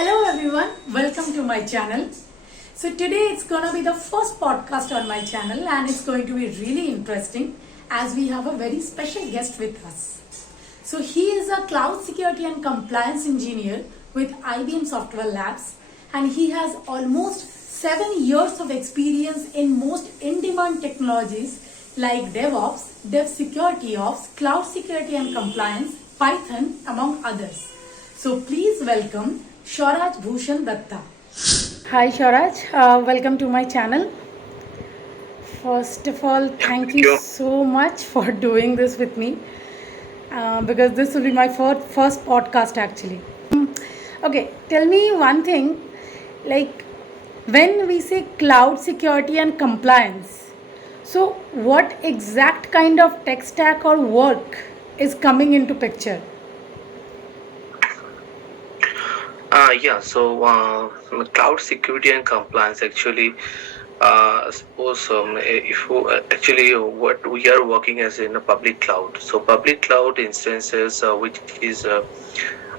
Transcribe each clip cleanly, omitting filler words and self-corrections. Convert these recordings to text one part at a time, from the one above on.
Hello everyone, welcome to my channel. So today it's gonna be the first podcast on my channel and it's going to be really interesting as we have a very special guest with us. So he is a cloud security and compliance engineer with IBM Software Labs and he has almost 7 years of experience in most in-demand technologies like DevOps, DevSecOps, cloud security and compliance, Python among others. So please welcome Shauraj Bhushan Datta. Hi Shauraj, welcome to my channel. First of all, thank you so much for doing this with me because this will be my first podcast actually. Okay, tell me one thing, like when we say cloud security and compliance, so what exact kind of tech stack or work is coming into picture? Cloud security and compliance actually, suppose if you, actually what we are working as in a public cloud. So public cloud instances, which is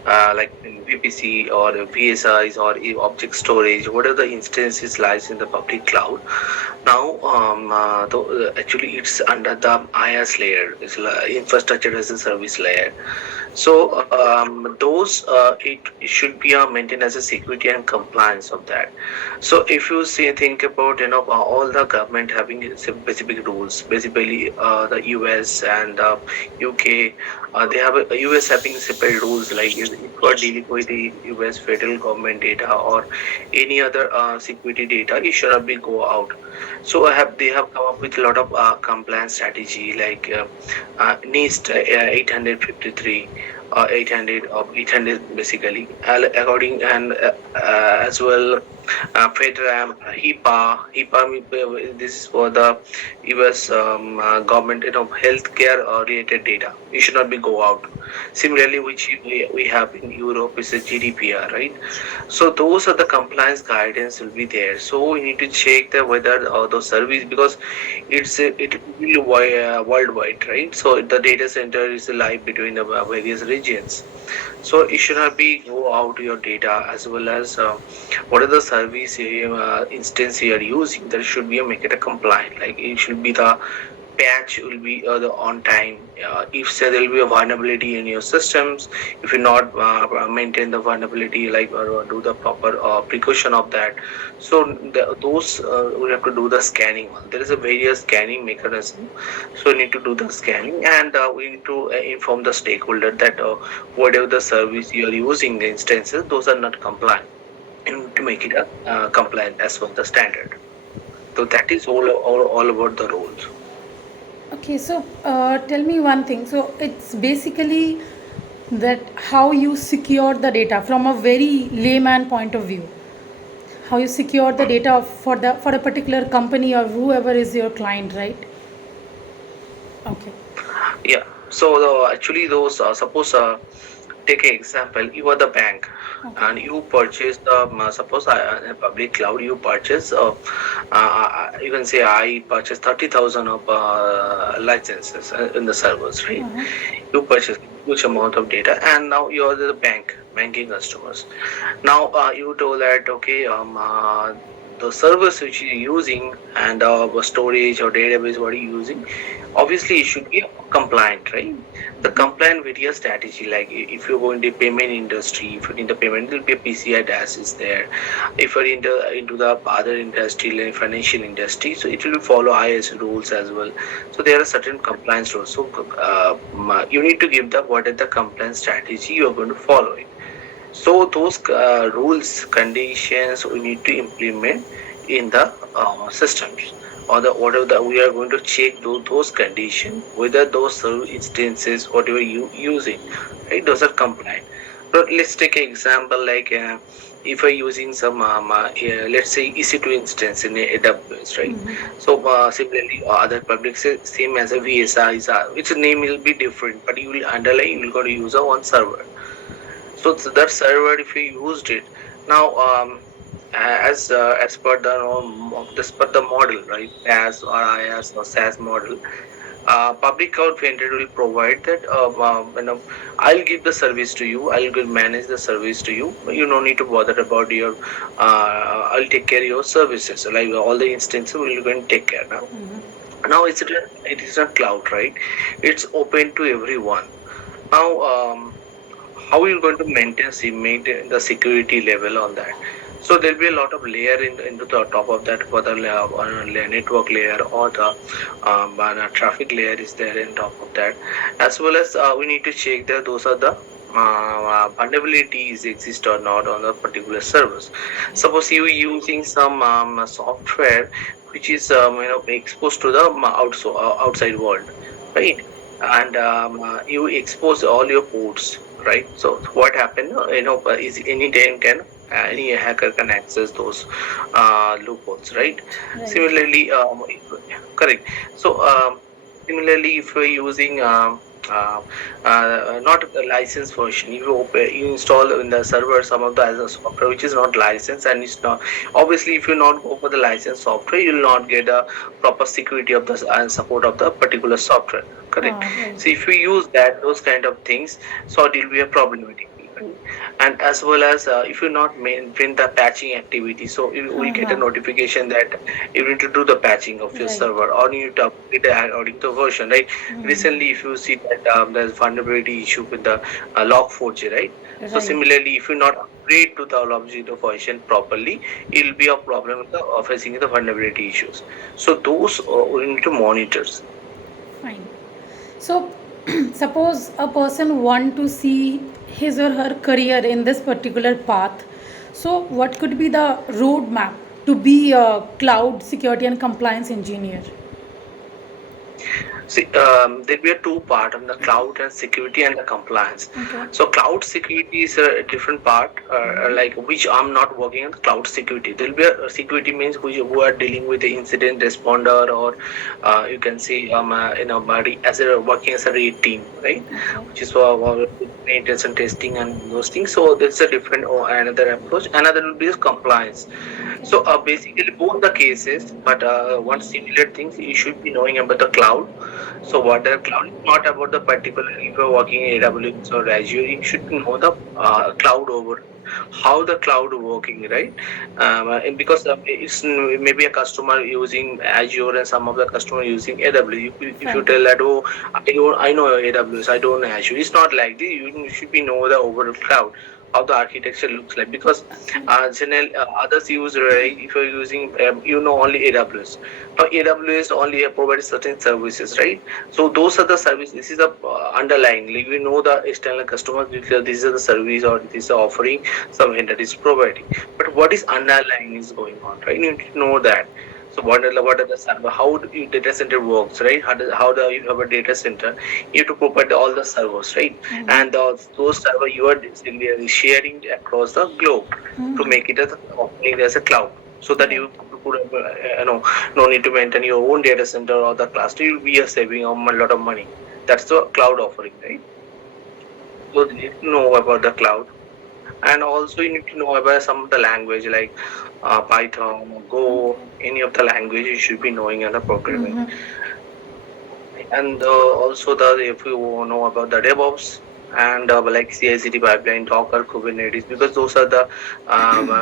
like VPC or VSIs or object storage, whatever the instances lies in the public cloud. Now, actually it's under the IaaS layer, it's infrastructure as a service layer. So those it should be maintained as a security and compliance of that. So if you see think about all the government having specific rules, basically the US and UK, they have US having separate rules like if you are dealing with the US federal government data or any other security data, it should not be go out. So they have come up with a lot of compliance strategy like NIST 853 800 basically according and as well FedRAM, HIPAA. This is for the US government healthcare related data. It should not be go out. Similarly, which we have in Europe is the GDPR, right? So those are the compliance guidance will be there. So we need to check the whether those service, because it will be worldwide, right? So the data center is live between the various regions. So it should not be go out your data, as well as what are the service instance you are using. There should be a make it a compliant. Like it should be the patch will be the on time. If say there will be a vulnerability in your systems, if you not maintain the vulnerability, like or do the proper precaution of that, so those we have to do the scanning. There is a various scanning mechanism, so we need to do the scanning, and we need to inform the stakeholder that whatever the service you are using, the instances, those are not compliant, and to make it compliant as per the standard. So that is all about the rules. Okay, so tell me one thing. So it's basically that how you secure the data from a very layman point of view. How you secure the data for a particular company or whoever is your client, right? Okay. Yeah. So actually, those suppose take an example. You are the bank, and you purchase the suppose in a public cloud you purchase you can say I purchase 30,000 of licenses in the servers, right? You purchase huge amount of data, and now you are the banking customers. Now you told that okay, the service which you're using and storage or database what you're using, obviously it should be compliant, right? The compliant with your strategy, like if you're going to payment industry, if you're in the payment, there'll be a PCI dash is there. If you're into the other industry like financial industry, so it will follow IS rules as well. So there are certain compliance rules. So you need to give the what is the compliance strategy you're going to follow it. So those rules, conditions we need to implement in the systems, or the whatever that we are going to check those conditions, whether those server instances whatever you using, right, those are compliant. But let's take an example like if you're using some let's say EC2 instance in AWS, right? So similarly other public same as a VSI, its name will be different, but you will underline you will going to use a one server. So that server, if you used it, now as per the as per the model, right? As or IaaS or SaaS model. Public cloud vendor will provide that, I'll give the service to you, manage the service to you. You no need to bother about your, I'll take care of your services, like all the instances we're going to take care now. Now it is not cloud, right? It's open to everyone. Now, how you're going to maintain the security level on that? So there'll be a lot of layer into the top of that, for the network layer, or the traffic layer is there in top of that, as well as we need to check that those are the vulnerabilities exist or not on the particular servers. Suppose you using some software which is exposed to the outside world, right? And you expose all your ports, right? So what happened, is any time can any hacker can access those loopholes, right? Right. Similarly, correct. So similarly, if you're using not a licensed version, you install in the server some of the other software which is not licensed, and it's not, obviously if you not go for the licensed software, you'll not get a proper security of the and support of the particular software, correct? Right. So if you use those kind of things, so it will be a problematic, right? And as well as if you not maintain the patching activity, so you will get a notification that you need to do the patching of your Right. server, or you need to upgrade according to version, right? Recently, if you see that there's vulnerability issue with the log4j, right? So Right. similarly, if you not upgrade to the log0 version properly, it will be a problem with the facing the vulnerability issues. So those we need to monitor. Fine. So, suppose a person want to see his or her career in this particular path. So, what could be the roadmap to be a cloud security and compliance engineer? See, there'll be a two part on the cloud and security and the compliance. Okay. So cloud security is a different part, like which I'm not working on the cloud security. There'll be a security means who are dealing with the incident responder, or you can say as a working as a RAID team, right? Which is for maintenance and testing and those things. So there's a different or another approach. Another will be compliance. So basically both the cases, but one similar things you should be knowing about the cloud. So what the cloud is not about the particular, if you're working in AWS or Azure, you should know the cloud over how the cloud working, right? And because it's maybe a customer using Azure and some of the customer using AWS. If you Fine. tell that, oh, I know AWS, I don't know Azure. It's not like this. You should be know the overall cloud, how the architecture looks like, because general others use, right? If you're using only AWS. Now AWS only provides certain services, right? So those are the services. This is the underlying, like we know the external customer, this is the service or this is offering some vendor is providing, but what is underlying is going on, right? You need to know that. So what are the server, how do you data center works, right? How do you have a data center? You have to provide all the servers, right? And those server you are basically sharing across the globe to make it as offering as a cloud, so that you could no need to maintain your own data center or the cluster. You'll be saving a lot of money. That's the cloud offering, right? So you need to know about the cloud, and also you need to know about some of the language like Python, Go, any of the language you should be knowing in the programming. And also the if you know about the DevOps and like CI/CD pipeline, Docker, Kubernetes, because those are the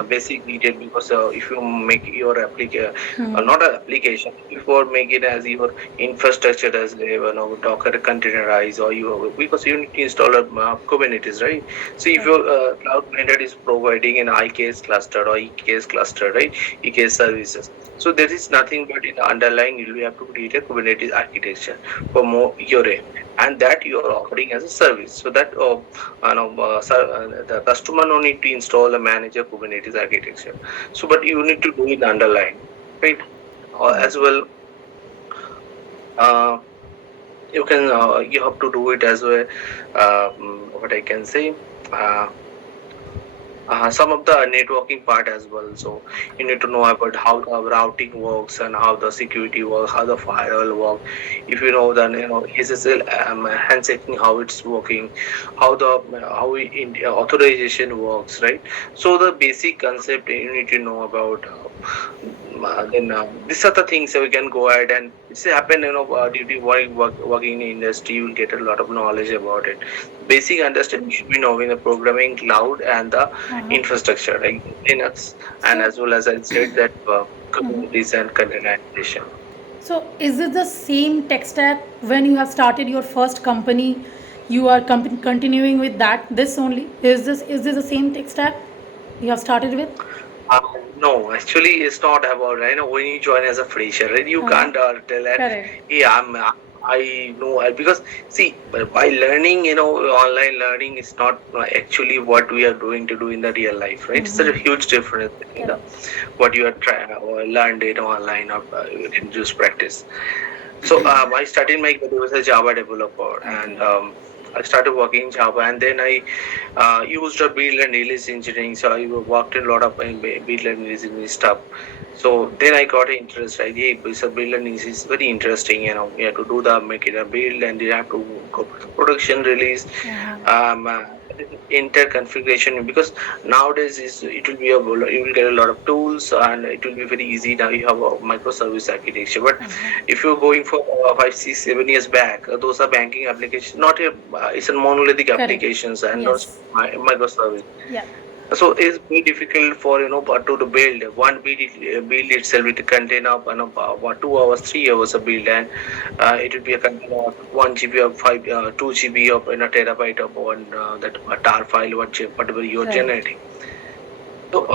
basic needed. Because if you make your application, not an application, if you make it as your infrastructure as Docker containerize, or you, because you need to install a Kubernetes, right? So if your cloud vendor is providing an IKS cluster or EKS cluster, right? EKS services. So there is nothing but in the underlying you have to create a Kubernetes architecture for more your end, and that you are offering as a service. So that the customer no need to install a manager Kubernetes architecture. So but you need to do it underlying, right? As well, uh, you have to do it as well. What I can say. Uh, some of the networking part as well. So you need to know about how the routing works and how the security works, how the firewall works. If you know then SSL handshaking, how it's working, how authorization works, right? So the basic concept you need to know about then these are the things that we can go ahead and it's happen. Due to working in the industry, you will get a lot of knowledge about it. Basic understanding should be knowing the programming, cloud, and the Uh-huh. infrastructure, like Linux, and So, as well as I said that mhm. Kubernetes and containerization. So is it the same tech stack when you have started your first company? You are continuing with that. This only is this the same tech stack you have started with? Uh, no, actually, it's not about when you join as a fresher, right? You Uh-huh. can't tell that, Correct. hey, I know because see, by learning, online learning is not actually what we are going to do in the real life, right? It's a Mm-hmm. huge difference between the Correct. what you are trying or learned it online or you can just practice. So I started my career as a Java developer, and Okay. I started working in Java, and then I used a build and release engineering. So I worked in a lot of build and release engineering stuff. So then I got an interest. Right, yeah, it's a build and release is very interesting. You have to do the make it a build, and you have to go to the production release. Uh-huh. Um, uh, Enter configuration because nowadays is it will be you will get a lot of tools and it will be very easy now you have a microservice architecture but Uh-huh. if you're going for 5, 6, 7 years back, those are banking applications, not it's a monolithic Correct. applications and not Yes. microservice. Yeah. So it's very difficult for but to build one build itself. It contain up 2 hours, 3 hours a build, and it would be a container of 1 GB of 2 GB of a terabyte of one that tar file, whatever you're Right. generating. So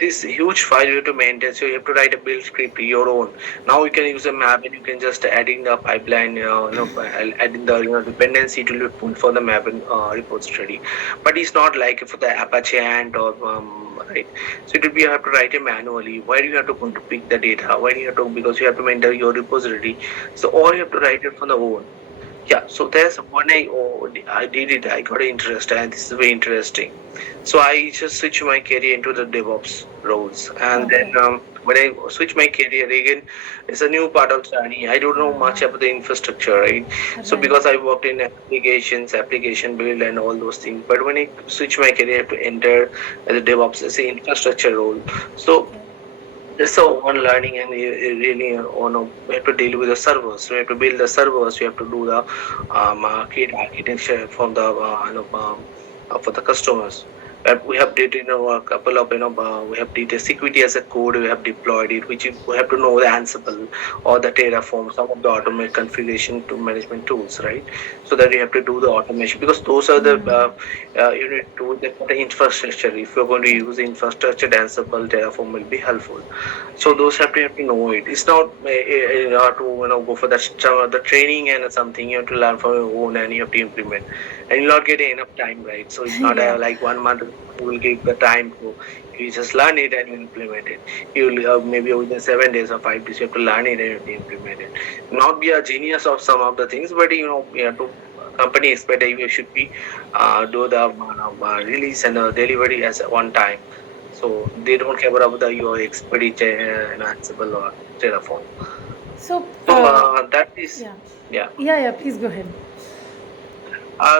this huge file you have to maintain. So you have to write a build script your own. Now you can use a map and you can just add in the pipeline. Add in the dependency to be pulled for the map and repository. But it's not like for the Apache Ant or right. So it will be you have to write it manually. Where you have to go to pick the data? Where you have to because you have to maintain your repository. So or you have to write it from the own. Yeah, so there's when I did it, I got interest, and this is very interesting. So I just switched my career into the DevOps roles, and then Okay. when I switch my career again, it's a new part of journey. I don't know much Uh-huh. about the infrastructure, right? So Right. because I worked in applications, application build, and all those things, but when I switch my career to enter as a DevOps as an infrastructure role, so Okay. that's the one learning, and you really we have to deal with the servers. We have to build the servers. We have to do the create architecture for the for the customers. We have did a couple of we have did the security as a code. We have deployed it, which we have to know the Ansible or the Terraform, some of the automate configuration to management tools, right? So that you have to do the automation because those are the Hmm. you need to do the infrastructure. If you're going to Correct. use Ansible, Terraform will be helpful. So those have to know it. It's not to go for the training and something you have to learn from your own and you have to implement, and you'll not get enough time, right? So it's not Yeah. like 1 month you will give the time to you just learn it and you implement it. You'll maybe within 7 days or 5 days you have to learn it and you have to implement it. Not be a genius of some of the things, but you have to company expect that you should be do the release and delivery as one time. So they don't care about your expenditure in Ansible or Terraform. So, So that is yeah. yeah. Yeah, yeah, please go ahead.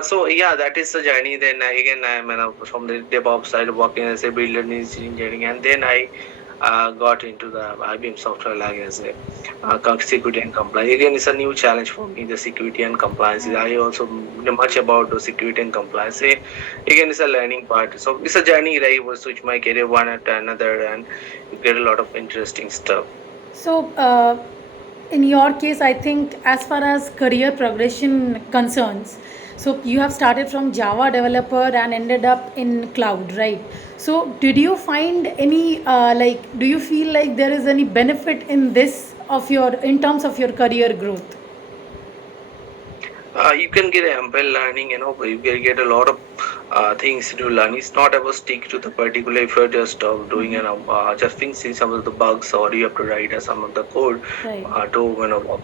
So yeah, that is the journey. Then again, I'm from the DevOps side, working as a builder in engineering, and then I got into the IBM software lag as a security and compliance. Again, it's a new challenge for me, the security and compliance. I also know much about the security and compliance. Again, it's a learning part. So it's a journey, right? I will switch my career one at another, and you get a lot of interesting stuff. So, in your case, I think as far as career progression concerns, so you have started from Java developer and ended up in cloud, right? So, did you find any do you feel like there is any benefit in this of your in terms of your career growth? You can get ample learning, but you can get a lot of things to learn. It's not about stick to the particular if you're just doing just fixing some of the bugs or you have to write some of the code Right. to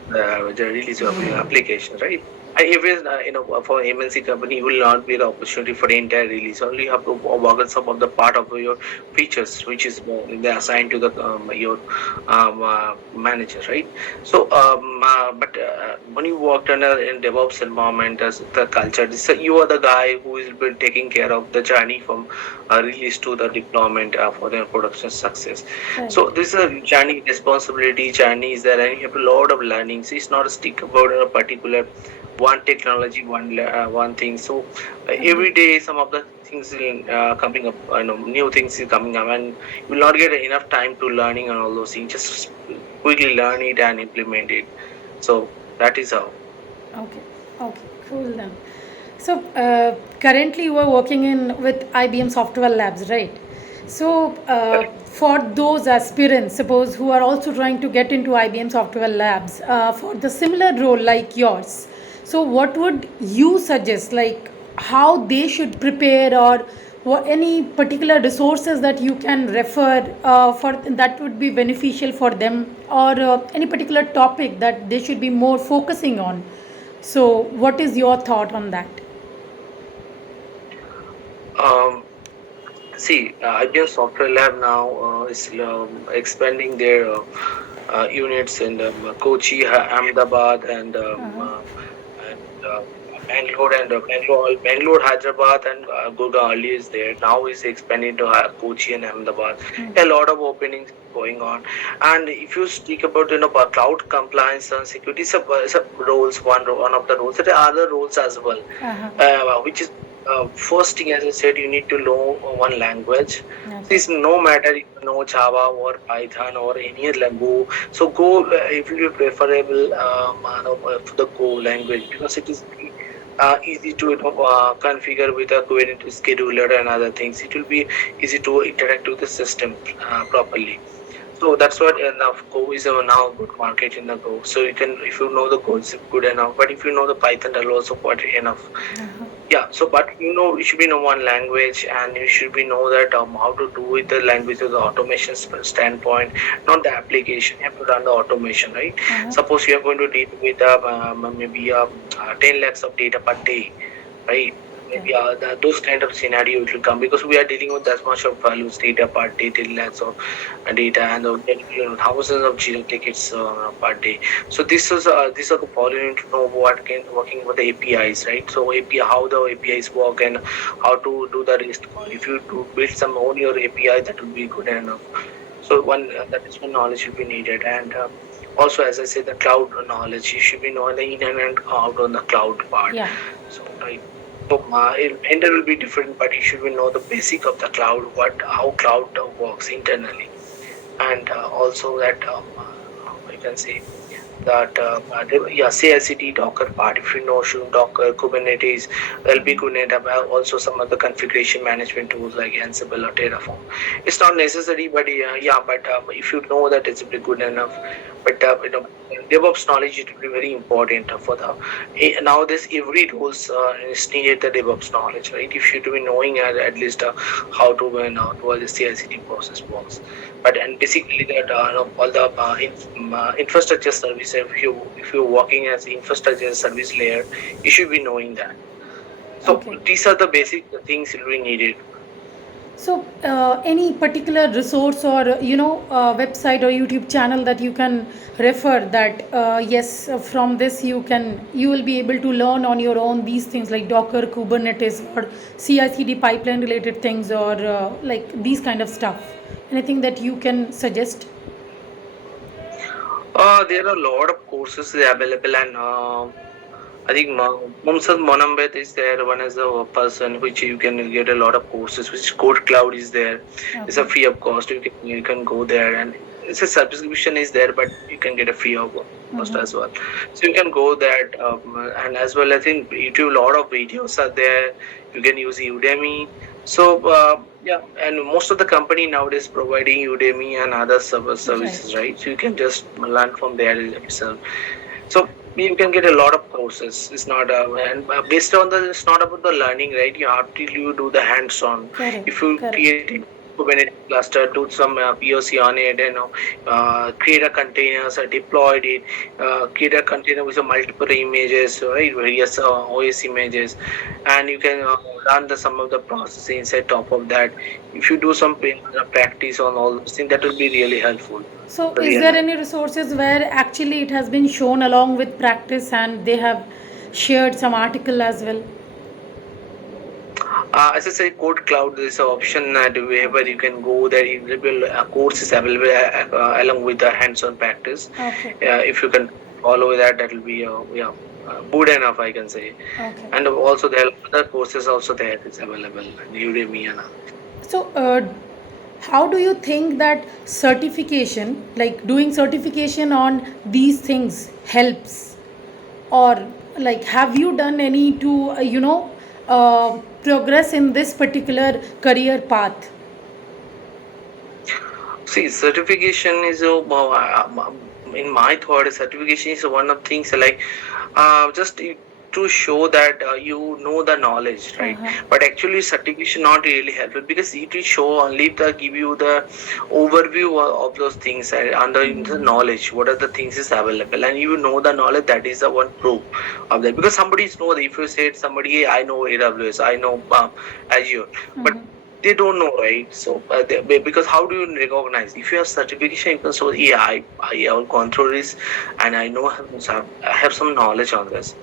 the release of your application, right? If it's for MNC company, you will not be the opportunity for the entire release. Only you have to work on some of the part of your features, which is they assigned to the your manager, right? So, when you worked in DevOps environment as the culture, you are the guy who is been taking care of the journey from release to the deployment for the production success. Right. So this is a journey responsibility journey is there, and you have a lot of learnings. It's not a stick about a particular one technology, one thing. So Agree. every day, some of the things coming up, new things is coming up, and you will not get enough time to learning and all those things. Just quickly learn it and implement it. So that is how. Okay. Okay. Cool then. So currently you are working in with IBM Software Labs, right? So for those aspirants, suppose who are also trying to get into IBM Software Labs for the similar role like yours, so what would you suggest, like how they should prepare, or what, any particular resources that you can refer for that would be beneficial for them, or any particular topic that they should be more focusing on? So, what is your thought on that? Um, See, IBM Software Lab now is expanding their units in Kochi, Ahmedabad, Uh-huh. and Bangalore and Bangalore, Hyderabad, and Gurgaon earlier is there. Now is expanding to Kochi and Ahmedabad. A lot of openings going on. And if you speak about cloud compliance and security, it's a roles one of the roles. There are other roles as well, Uh-huh. which is first thing, as I said, you need to know one language. Okay. This no matter if you know Java or Python or any other language. So Go, if you preferable for the Go language, because it is easy to configure with a Kubernetes scheduler and other things. It will be easy to interact with the system properly. So that's what enough Go is now good market in the Go. So you can, if you know the Go, it's good enough. But if you know the Python, that will also quite enough. Uh-huh. Yeah, so but you should be know one language, and you should be know that how to do with the language of the automation standpoint, not the application. You have to run the automation, right? Uh-huh. Suppose you are going to deal with maybe 10 lakhs of data per day, right? Yeah. Maybe those kind of scenario it will come, because we are dealing with that much of values data per day, 10 lakhs of data, and thousands of Jira tickets per day. So these are the problem you need to know what can working with the APIs, right? So API, how the APIs work and how to do the REST call. If you do build some own your API, that will be good enough. So one that is one knowledge should be needed, and also, as I said, the cloud knowledge, you should be knowing the in and out on the cloud part. Yeah. So right. So vendor will be different, but you should be know the basic of the cloud, what how cloud works internally, and also that you can say that yeah, CI/CD Docker part. If you know Docker, Kubernetes, there'll be good also some other configuration management tools like Ansible or Terraform. It's not necessary, but yeah, but if you know that, it's pretty good enough. But DevOps knowledge is very important for the nowadays every roles is needed the DevOps knowledge, right? You should be knowing at least how to do the CI/CD process works. But and basically that all the infrastructure service, if you're working as infrastructure service layer, you should be knowing that. So Okay. these are the basic things that we needed. So, any particular resource or website or YouTube channel that you can refer that yes, from this you will be able to learn on your own these things like Docker, Kubernetes, or CI/CD pipeline related things, or like these kind of stuff. Anything that you can suggest? There are a lot of courses available, and I think Mumsad Monambet is there. One is a person which you can get a lot of courses. Which Code Cloud is there. It's a Okay. free of cost. You can go there, and it's a subscription is there, but you can get a free of cost Mm-hmm. as well. So you can go that, and as well I think YouTube, a lot of videos are there. You can use Udemy. So yeah, and most of the company nowadays providing Udemy and other services, Right. right? So you can just learn from there itself. So you can get a lot of courses. It's not and based on the, it's not about the learning, right? You have to you do the hands-on. Correct. If you Correct. create it, Kubernetes cluster, do some POC on it, create a container, so deployed it, create a container with multiple images, right, various OS images, and you can run some of the processing inside top of that. If you do some practice on all those things, that will be really helpful So, for is real there life. any resources where actually it has been shown along with practice and they have shared some article as well? As I said, Code Cloud is an option that wherever you Okay. can go there, a course is available along with the hands-on practice. Okay. If you can follow that, that will be yeah, good enough, I can say. Okay. And also there are other courses also there is available in Udemy and others. So, how do you think that certification, like doing certification on these things, helps? Or, like, have you done any to, progress in this particular career path? See, certification is in my thought, certification is one of things like just to show that you know the knowledge, right? Uh-huh. But actually, certification not really helpful because it will show only the give you the overview of those things under the knowledge. What are the things is available, and you know the knowledge. That is the one proof of that because somebody is know that if you said somebody, hey, I know AWS, I know Azure, but they don't know, right? So because how do you recognize if you have certification? You can say, yeah, I have gone through this, and I know I have some knowledge on this,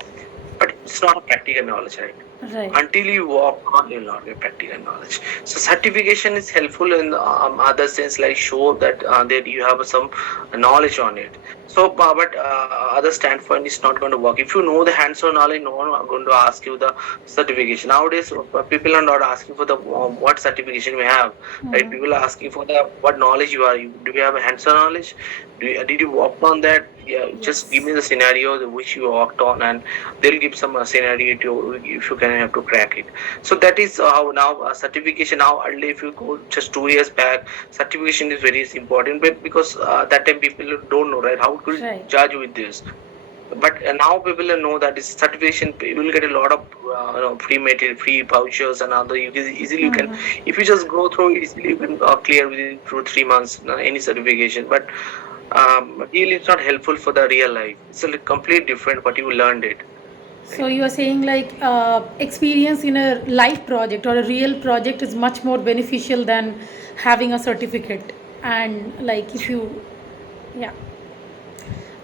but it's not a practical knowledge, right? Right. Until you walk on, you'll not get practical knowledge. So certification is helpful in other sense, like show that you have some knowledge on it. So but other standpoint is not going to work if you know the hands-on knowledge. No one are going to ask you the certification nowadays. People are not asking for the what certification we have, right? People are asking for the what knowledge you are. Do you have a hands-on knowledge? Did you work on that? Yeah, just give me the scenario which you worked on, and they'll give some scenario to if you can have to crack it. So that is how now certification now. Earlier, if you go just 2 years back, certification is very important, but because that time people don't know, right, how to Right. judge with this. But now people know that this certification you will get a lot of free material, free vouchers, and other. You can easily you can if you just go through easily you can clear within 2 3 months any certification. But really, it's not helpful for the real life. It's a complete different what you learned it. So you are saying like experience in a live project or a real project is much more beneficial than having a certificate. And like if you, yeah,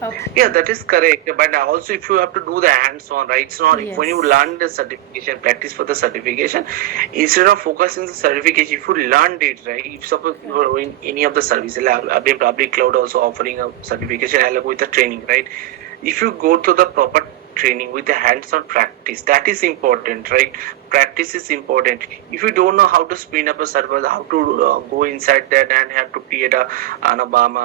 okay, Yeah, that is correct. But also, if you have to do the hands-on, right? It's not when you yes, learn the certification, practice for the certification, instead of focusing the certification, if you learned it, right? If suppose you right, are in any of the services, like public cloud also offering a certification along with the training, right? If you go to the proper training with the hands-on practice, that is important, right? Practice is important. If you don't know how to spin up a server, how to go inside that and have to create an Obama,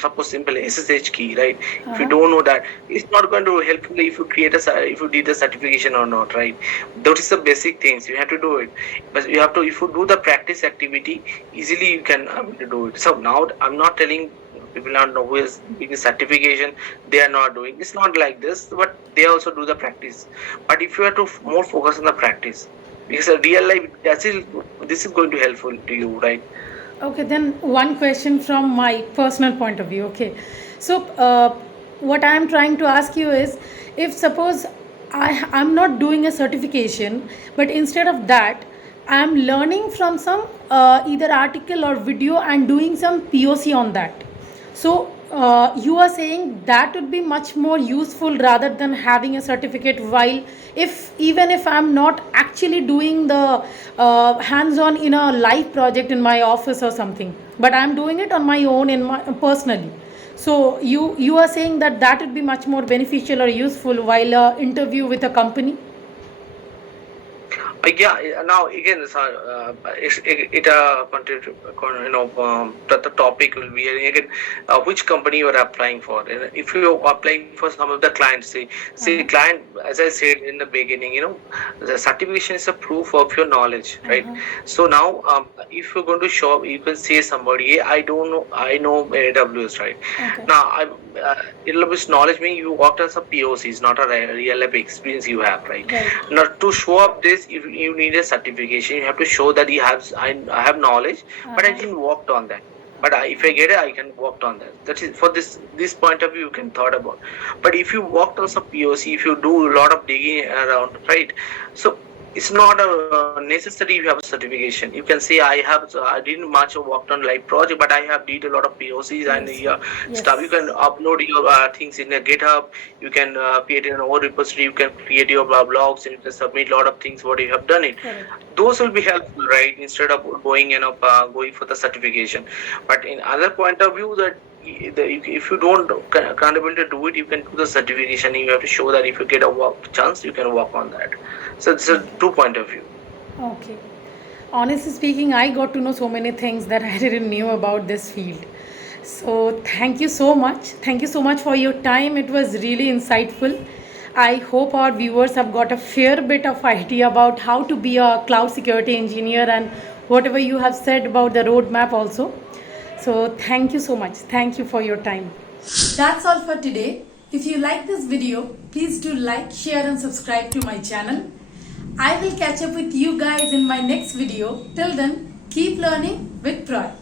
suppose simple SSH key, right? If you uh-huh, don't know that, it's not going to help you if you if you did the certification or not, right? Those is the basic things you have to do it. But you have to if you do the practice activity, easily you can able to do it. So now I'm not telling people are know who is doing certification, they are not doing. It's not like this, but they also do the practice. But if you have to more focus on the practice, because a real life this is going to helpful to you, right? okay. Then one question from my personal point of view. Okay, so what I am trying to ask you is, if suppose I'm not doing a certification, but instead of that, I'm learning from some either article or video and doing some POC on that. So you are saying that would be much more useful rather than having a certificate. While if even if I'm not actually doing the hands-on in a live project in my office or something, but I'm doing it on my own in my personally. So you are saying that that would be much more beneficial or useful while interview with a company. Yeah, now again, sir, the topic will be again which company you are applying for. If you are applying for some of the clients, see Uh-huh. client, as I said in the beginning, the certification is a proof of your knowledge, right? Uh-huh. So now, if you're going to show, you can say somebody, hey, I don't know, I know AWS, right? Okay. Now, little bit knowledge means you worked as a POCs, not a real life experience you have, right? Right. Now to show up this, if you need a certification, you have to show that I have knowledge, but I didn't worked on that. But if I get it, I can work on that. That is for this point of view you can thought about. But if you worked on some POC, if you do a lot of digging around, right? So it's not necessary you have a certification. You can say I didn't much worked on live project, but I have did a lot of POCs and stuff. You can upload your things in a GitHub. You can create an own repository. You can create your blogs, and you can submit a lot of things what you have done it. Correct. Those will be helpful, right? Instead of going going for the certification. But in other point of view that if you don't can't able to do it, you can do the certification. You have to show that if you get a work chance, you can work on that. So it's a two point of view. Okay. Honestly speaking, I got to know so many things that I didn't knew about this field. So thank you so much. Thank you so much for your time. It was really insightful. I hope our viewers have got a fair bit of idea about how to be a cloud security engineer and whatever you have said about the roadmap also. So thank you so much. Thank you for your time. That's all for today. If you like this video, please do like, share and subscribe to my channel. I will catch up with you guys in my next video. Till then, keep learning with pride.